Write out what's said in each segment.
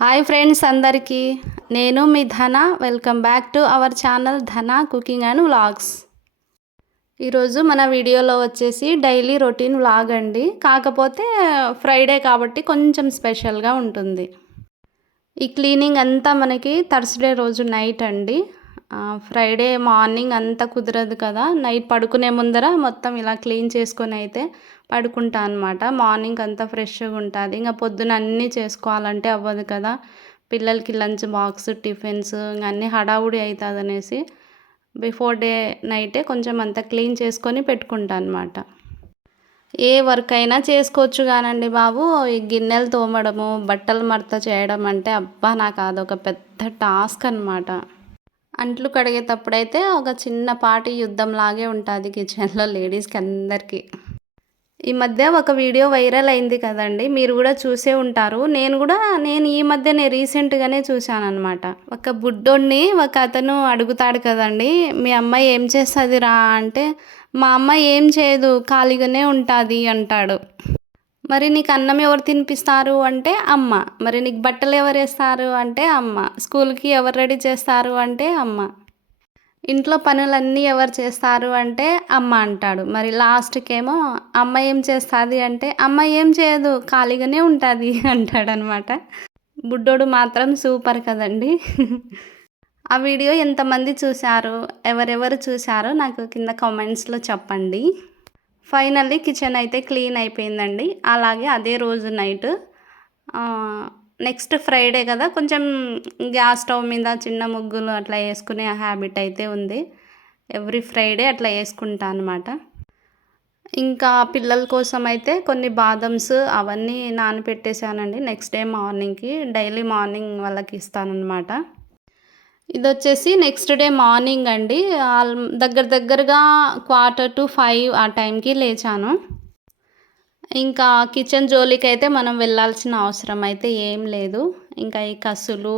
Hi friends అందరికీ నేను మీ ధన welcome back to our channel ధన కుకింగ్ అండ్ వ్లాగ్స్. ఈరోజు మన వీడియోలో వచ్చేసి డైలీ రొటీన్ వ్లాగ్ అండి. కాకపోతే ఫ్రైడే కాబట్టి కొంచెం స్పెషల్గా ఉంటుంది. ఈ క్లీనింగ్ అంతా మనకి థర్స్డే రోజు నైట్ అండి. ఫ్రైడే మార్నింగ్ అంతా కుదరదు కదా, నైట్ పడుకునే ముందర మొత్తం ఇలా క్లీన్ చేసుకొని అయితే పడుకుంటా అనమాట. మార్నింగ్ అంతా ఫ్రెష్గా ఉంటుంది. ఇంకా పొద్దున అన్నీ చేసుకోవాలంటే అవ్వదు కదా, పిల్లలకి లంచ్ బాక్స్ టిఫిన్స్ అన్నీ హడావుడి అవుతుంది అనేసి బిఫోర్ డే నైటే కొంచెం అంతా క్లీన్ చేసుకొని పెట్టుకుంటా అనమాట. ఏ వర్క్ అయినా చేసుకోవచ్చు కానండి బాబు, ఈ గిన్నెలు తోమడము బట్టలు మడత చేయడం అంటే అబ్బా నాకు అదొక పెద్ద టాస్క్ అనమాట. అంట్లు కడిగేటప్పుడైతే ఒక చిన్నపాటి యుద్ధంలాగే ఉంటుంది కిచెన్లో లేడీస్కి అందరికీ. ఈ మధ్య ఒక వీడియో వైరల్ అయింది కదండి, మీరు కూడా చూసే ఉంటారు. నేను ఈ మధ్యనే రీసెంట్గానే చూశానమాట. ఒక బుడ్డోడిని ఒక అతను అడుగుతాడు కదండి, మీ అమ్మాయి ఏం చేస్తుంది రా అంటే, మా అమ్మాయి ఏం చేయదు ఖాళీగానే ఉంటుంది అంటాడు. మరి నీకు అన్నం ఎవరు తినిపిస్తారు అంటే అమ్మ. మరి నీకు బట్టలు ఎవరు వేస్తారు అంటే అమ్మ. స్కూల్కి ఎవరు రెడీ చేస్తారు అంటే అమ్మ. ఇంట్లో పనులన్నీ ఎవరు చేస్తారు అంటే అమ్మ అంటాడు. మరి లాస్ట్కేమో అమ్మ ఏం చేస్తుంది అంటే అమ్మ ఏం చేయదు ఖాళీగానే ఉంటుంది అంటాడనమాట. బుడ్డోడు మాత్రం సూపర్ కదండి. ఆ వీడియో ఎంతమంది చూశారు, ఎవరెవరు చూశారో నాకు కింద కామెంట్స్లో చెప్పండి. ఫైనల్లీ కిచెన్ అయితే క్లీన్ అయిపోయిందండి. అలాగే అదే రోజు నైట్ నెక్స్ట్ ఫ్రైడే కదా, కొంచెం గ్యాస్ స్టవ్ మీద చిన్న ముగ్గులు అట్లా వేసుకునే హ్యాబిట్ అయితే ఉంది. ఎవ్రీ ఫ్రైడే అట్లా వేసుకుంటా అనమాట. ఇంకా పిల్లల కోసం అయితే కొన్ని బాదమ్స్ అవన్నీ నానబెట్టేశానండి. నెక్స్ట్ డే మార్నింగ్కి డైలీ మార్నింగ్ వాళ్ళకి ఇస్తానన్నమాట. ఇది వచ్చేసి నెక్స్ట్ డే మార్నింగ్ అండి. దగ్గరగా 4:45 ఆ టైంకి లేచాను. ఇంకా కిచెన్ జోలికి అయితే మనం వెళ్ళాల్సిన అవసరం అయితే ఏం లేదు. ఇంకా ఈ కసులు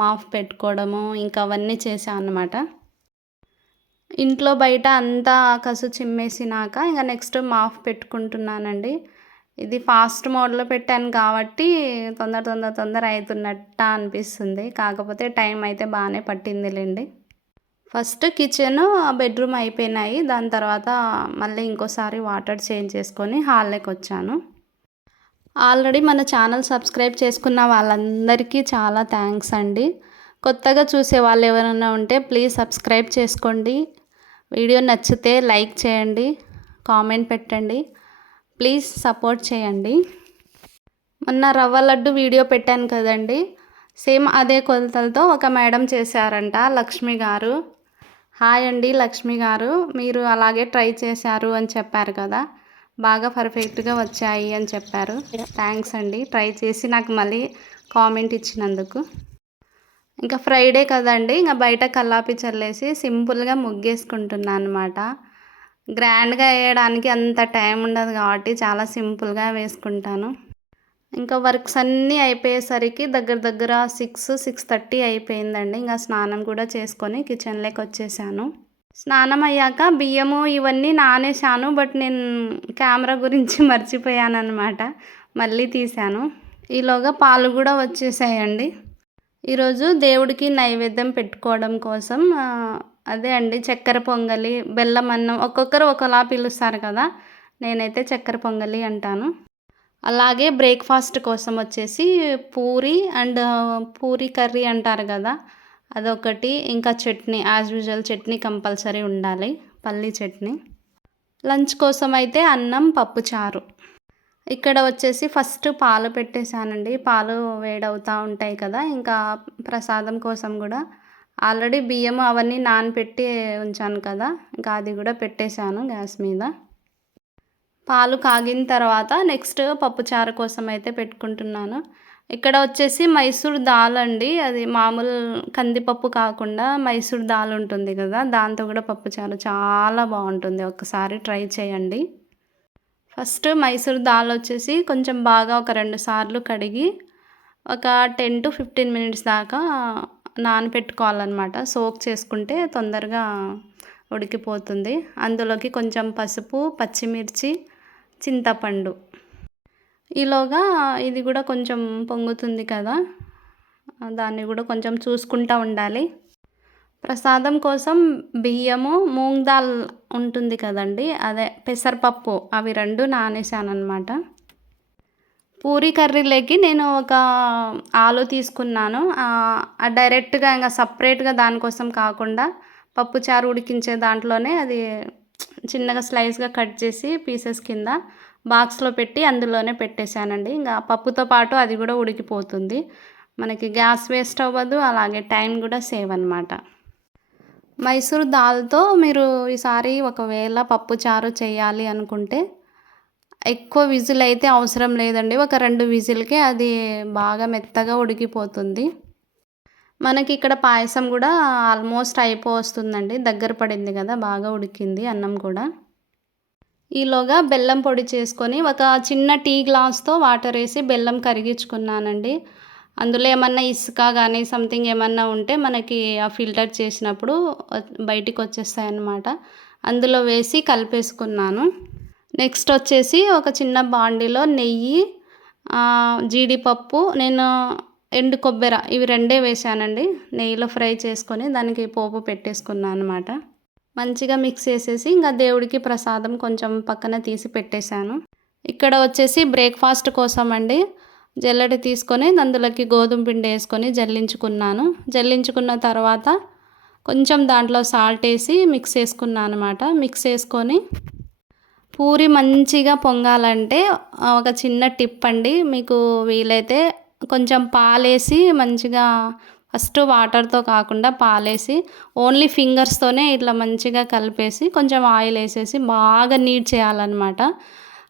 మాఫ్ పెట్టుకోవడము ఇంకా అవన్నీ చేశాను అన్నమాట. ఇంట్లో బయట అంతా కసు చిమ్మేసినాక ఇంకా నెక్స్ట్ మాఫ్ పెట్టుకుంటున్నానండి. ఇది ఫాస్ట్ మోడ్లో పెట్టాను కాబట్టి తొందర అవుతున్నట్టు అనిపిస్తుంది. కాకపోతే టైం అయితే బాగానే పట్టిందిలేండి. ఫస్ట్ కిచెన్ బెడ్రూమ్ అయిపోయినాయి. దాని తర్వాత మళ్ళీ ఇంకోసారి వాటర్ చేంజ్ చేసుకొని హాల్లోకి వచ్చాను. ఆల్రెడీ మన ఛానల్ సబ్స్క్రైబ్ చేసుకున్న వాళ్ళందరికీ చాలా థ్యాంక్స్ అండి. కొత్తగా చూసే వాళ్ళు ఎవరైనా ఉంటే ప్లీజ్ సబ్స్క్రైబ్ చేసుకోండి. వీడియో నచ్చితే లైక్ చేయండి, కామెంట్ పెట్టండి, ప్లీజ్ సపోర్ట్ చేయండి. మొన్న రవ్వ లడ్డు వీడియో పెట్టాను కదండి, సేమ్ అదే కొలతలతో ఒక మేడం చేశారంట, లక్ష్మి గారు. హాయ్ అండి లక్ష్మి గారు, మీరు అలాగే ట్రై చేశారు అని చెప్పారు కదా, బాగా పర్ఫెక్ట్గా వచ్చాయి అని చెప్పారు. థ్యాంక్స్ అండి, ట్రై చేసి నాకు మళ్ళీ కామెంట్ ఇచ్చినందుకు. ఇంకా ఫ్రైడే కదండి, ఇంకా బయట కల్లాపి చల్లేసి సింపుల్గా ముగ్గేసుకుంటున్నాను అనమాట. గ్రాండ్గా వేయడానికి అంత టైం ఉండదు కాబట్టి చాలా సింపుల్గా వేసుకుంటాను. ఇంకా వర్క్స్ అన్నీ అయిపోయేసరికి దగ్గర 6:30 అయిపోయిందండి. ఇంకా స్నానం కూడా చేసుకొని కిచెన్లోకి వచ్చేసాను. స్నానం అయ్యాక బియ్యము ఇవన్నీ నానేసాను, బట్ నేను కెమెరా గురించి మర్చిపోయాను అనమాట. మళ్ళీ తీసాను. ఈలోగా పాలు కూడా వచ్చేసాయండి. ఈరోజు దేవుడికి నైవేద్యం పెట్టుకోవడం కోసం అదే అండి చక్కెర పొంగలి, బెల్లం అన్నం, ఒక్కొక్కరు ఒకలా పిలుస్తారు కదా, నేనైతే చక్కెర పొంగలి అంటాను. అలాగే బ్రేక్ఫాస్ట్ కోసం వచ్చేసి పూరి కర్రీ అంటారు కదా, అదొకటి. ఇంకా chutney, as usual chutney compulsory ఉండాలి, పల్లీ చట్నీ. లంచ్ కోసం అయితే అన్నం పప్పుచారు. ఇక్కడ వచ్చేసి ఫస్ట్ పాలు పెట్టేశానండి. పాలు వేడవుతూ ఉంటాయి కదా, ఇంకా ప్రసాదం కోసం కూడా ఆల్రెడీ బియ్యం అవన్నీ నానపెట్టి ఉంచాను కదా, ఇంకా అది కూడా పెట్టేశాను గ్యాస్ మీద. పాలు కాగిన తర్వాత నెక్స్ట్ పప్పుచారు కోసం అయితే పెట్టుకుంటున్నాను. ఇక్కడ వచ్చేసి మైసూర్ దాల్ అండి, అది మామూలు కందిపప్పు కాకుండా మైసూర్ దాల్ ఉంటుంది కదా, దాంతో కూడా పప్పుచారు చాలా బాగుంటుంది, ఒక్కసారి ట్రై చేయండి. ఫస్ట్ మైసూర్ దాల్ వచ్చేసి కొంచెం బాగా ఒక 2 సార్లు కడిగి ఒక 10 to 15 minutes దాకా నానపెట్టుకోవాలన్నమాట. సోక్ చేసుకుంటే తొందరగా ఉడికిపోతుంది. అందులోకి కొంచెం పసుపు, పచ్చిమిర్చి, చింతపండు ఈలోగా ఇది కూడా కొంచెం పొంగుతుంది కదా, దాన్ని కూడా కొంచెం చూసుకుంటూ ఉండాలి. ప్రసాదం కోసం బియ్యము, మూంగ్ దాల్ ఉంటుంది కదండి, అదే పెసరపప్పు, అవి 2 నానేసాననమాట. పూరీ కర్రీలోకి నేను ఒక ఆలు తీసుకున్నాను. డైరెక్ట్‌గా ఇంక సపరేట్‌గా దానికోసం కాకుండా పప్పుచారు ఉడికించే దాంట్లోనే అది చిన్నగా స్లైస్‌గా కట్ చేసి పీసెస్ కింద బాక్స్‌లో పెట్టి అందులోనే పెట్టేశానండి. ఇంక పప్పుతో పాటు అది కూడా ఉడికిపోతుంది. మనకి గ్యాస్ వేస్ట్ అవ్వదు, అలాగే టైం కూడా సేవ్ అనమాట. మైసూర్ దాల్‌తో మీరు ఈసారి ఒకవేళ పప్పుచారు చేయాలి అనుకుంటే ఎక్కువ విజిల్ అయితే అవసరం లేదండి. ఒక 2 విజిల్‌కే అది బాగా మెత్తగా ఉడికిపోతుంది. మనకి ఇక్కడ పాయసం కూడా ఆల్మోస్ట్ అయిపోవస్తుందండి. దగ్గర పడింది కదా, బాగా ఉడికింది అన్నం కూడా. ఈలోగా బెల్లం పొడి చేసుకొని ఒక చిన్న టీ గ్లాస్‌తో వాటర్ ఏసి బెల్లం కరిగించుకున్నానండి. అందులో ఏమన్నా ఇసుక గానీ సంథింగ్ ఏమన్నా ఉంటే మనకి ఆ ఫిల్టర్ చేసినప్పుడు బయటికొచ్చేస్తాయన్నమాట. అందులో వేసి కలిపేసుకున్నాను. నెక్స్ట్ వచ్చేసి ఒక చిన్న బాండీలో నెయ్యి, జీడిపప్పు, నేను ఎండు కొబ్బెర ఇవి 2 వేశానండి. నెయ్యిలో ఫ్రై చేసుకొని దానికి పోపు పెట్టేసుకున్నాను అనమాట. మంచిగా మిక్స్ చేసేసి ఇంకా దేవుడికి ప్రసాదం కొంచెం పక్కన తీసి పెట్టేశాను. ఇక్కడ వచ్చేసి బ్రేక్‌ఫాస్ట్ కోసం అండి జల్లెడ తీసుకొని అందులోకి గోధుమ పిండి వేసుకొని జల్లించుకున్నాను. జల్లించుకున్న తర్వాత కొంచెం దాంట్లో సాల్ట్ వేసి మిక్స్ చేసుకున్నాను అనమాట. మిక్స్ చేసుకొని పూరి మంచిగా పొంగాలంటే ఒక చిన్న టిప్ అండి. మీకు వీలైతే కొంచెం పాలేసి మంచిగా ఫస్ట్ వాటర్‌తో కాకుండా పాలేసి ఓన్లీ ఫింగర్స్‌తోనే ఇట్లా మంచిగా కలిపేసి కొంచెం ఆయిల్ వేసేసి బాగా నీడ్ చేయాలన్నమాట.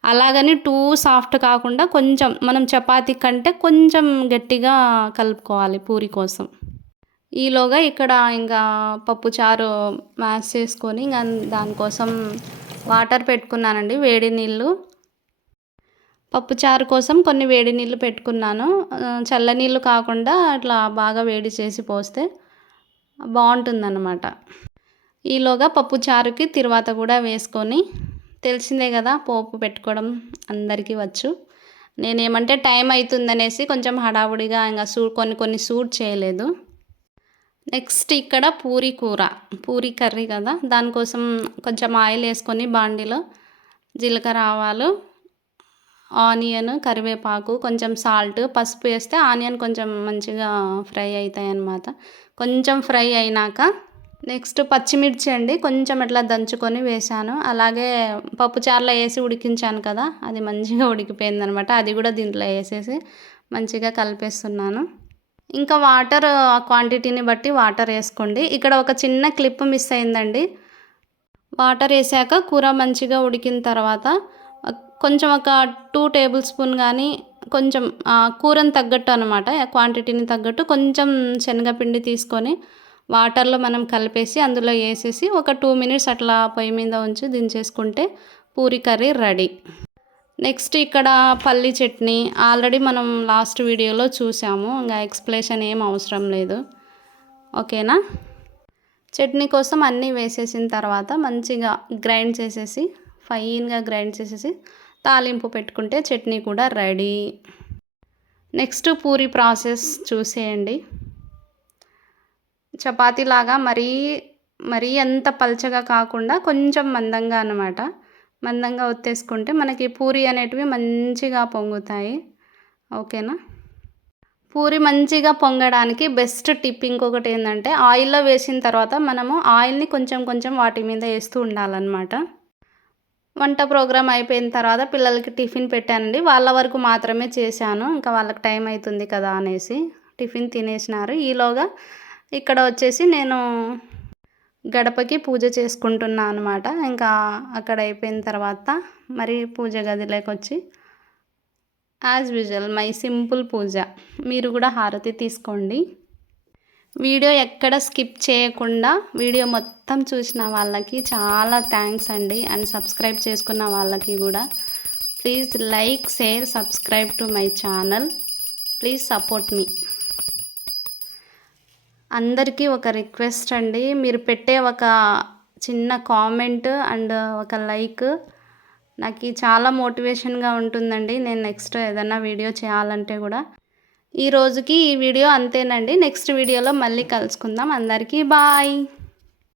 అలాగని టూ సాఫ్ట్ కాకుండా కొంచెం మనం చపాతీ కంటే కొంచెం గట్టిగా కలుపుకోవాలి పూరి కోసం. ఈలోగా ఇక్కడ ఇంకా పప్పుచారు మ్యాష్ చేసుకొని ఇంక దానికోసం వాటర్ పెట్టుకున్నానండి, వేడి నీళ్ళు. పప్పుచారు కోసం కొన్ని వేడి నీళ్ళు పెట్టుకున్నాను. చల్లనీళ్ళు కాకుండా అట్లా బాగా వేడి చేసి పోస్తే బాగుంటుందన్నమాట. ఈలోగా పప్పుచారుకి తిరువాత కూడా వేసుకొని, తెలిసిందే కదా పోపు పెట్టుకోవడం అందరికీ వచ్చు. నేనేమంటే టైం అవుతుందనేసి కొంచెం హడావుడిగా ఇంకా కొన్ని సూట్ చేయలేదు. నెక్స్ట్ ఇక్కడ పూరీ కర్రీ కదా, దానికోసం కొంచెం ఆయిల్ వేసుకొని బాండీలో జీలకర్ర, ఆవాలు, ఆనియన్, కరివేపాకు, కొంచెం సాల్ట్, పసుపు వేస్తే ఆనియన్ కొంచెం మంచిగా ఫ్రై అవుతాయి అన్నమాట. కొంచెం ఫ్రై అయినాక నెక్స్ట్ పచ్చిమిర్చి అండి కొంచెం ఇట్లా దంచుకొని వేశాను. అలాగే పప్పుచారులో వేసి ఉడికించాను కదా, అది మంచిగా ఉడికిపోయిందనమాట. అది కూడా దీంట్లో వేసేసి మంచిగా కలిపేస్తున్నాను. ఇంకా వాటర్ క్వాంటిటీని బట్టి వాటర్ వేసుకోండి. ఇక్కడ ఒక చిన్న క్లిప్ మిస్ అయిందండి. వాటర్ వేసాక కూర మంచిగా ఉడికిన తర్వాత కొంచెం ఒక 2 టేబుల్ స్పూన్ కానీ కొంచెం కూరని తగ్గట్టు అనమాట, క్వాంటిటీని తగ్గట్టు కొంచెం శనగపిండి తీసుకొని వాటర్లో మనం కలిపేసి అందులో వేసేసి ఒక 2 మినిట్స్ అట్లా పొయ్యి మీద ఉంచి దించేసుకుంటే పూరీ కర్రీ రెడీ. నెక్స్ట్ ఇక్కడ పల్లీ చట్నీ ఆల్రెడీ మనం లాస్ట్ వీడియోలో చూసాము, ఇంకా ఎక్స్ప్లెనేషన్ ఏం అవసరం లేదు. ఓకేనా. చట్నీ కోసం అన్నీ వేసేసిన తర్వాత మంచిగా గ్రైండ్ చేసేసి ఫైన్గా గ్రైండ్ చేసేసి తాలింపు పెట్టుకుంటే చట్నీ కూడా రెడీ. నెక్స్ట్ పూరీ ప్రాసెస్ చూసేయండి. చపాతీలాగా మరీ అంత పల్చగా కాకుండా కొంచెం మందంగా అన్నమాట. మందంగా ఒత్తేసుకుంటే మనకి పూరీ అనేటివి మంచిగా పొంగుతాయి. ఓకేనా. పూరి మంచిగా పొంగడానికి బెస్ట్ టిప్ ఇంకొకటి ఏంటంటే ఆయిల్లో వేసిన తర్వాత మనము ఆయిల్ని కొంచెం వాటి మీద వేస్తూ ఉండాలన్నమాట. వంట ప్రోగ్రామ్ అయిపోయిన తర్వాత పిల్లలకి టిఫిన్ పెట్టానండి. వాళ్ళ వరకు మాత్రమే చేశాను, ఇంకా వాళ్ళకి టైం అవుతుంది కదా అనేసి టిఫిన్ తినేసినారు. ఈలోగా ఇక్కడ వచ్చేసి నేను గడపకి పూజ చేసుకుంటున్నా అనమాట. ఇంకా అక్కడ అయిపోయిన తర్వాత మరి పూజ గదిలోకి వచ్చి యాజ్ యూజువల్ మై సింపుల్ పూజ. మీరు కూడా హారతి తీసుకోండి. వీడియో ఎక్కడ స్కిప్ చేయకుండా వీడియో మొత్తం చూసిన వాళ్ళకి చాలా థ్యాంక్స్ అండి. అండ్ సబ్స్క్రైబ్ చేసుకున్న వాళ్ళకి కూడా please like, share, subscribe to my channel. Please support మీ. అందరికీ ఒక రిక్వెస్ట్ అండి, మీరు పెట్టే ఒక చిన్న కామెంట్ అండ్ ఒక లైక్ నాకు చాలా మోటివేషన్గా ఉంటుందండి. నేను నెక్స్ట్ ఏదైనా వీడియో చేయాలంటే కూడా. ఈ రోజుకి ఈ వీడియో అంతేనండి. నెక్స్ట్ వీడియోలో మళ్ళీ కలుసుకుందాం. అందరికీ బాయ్.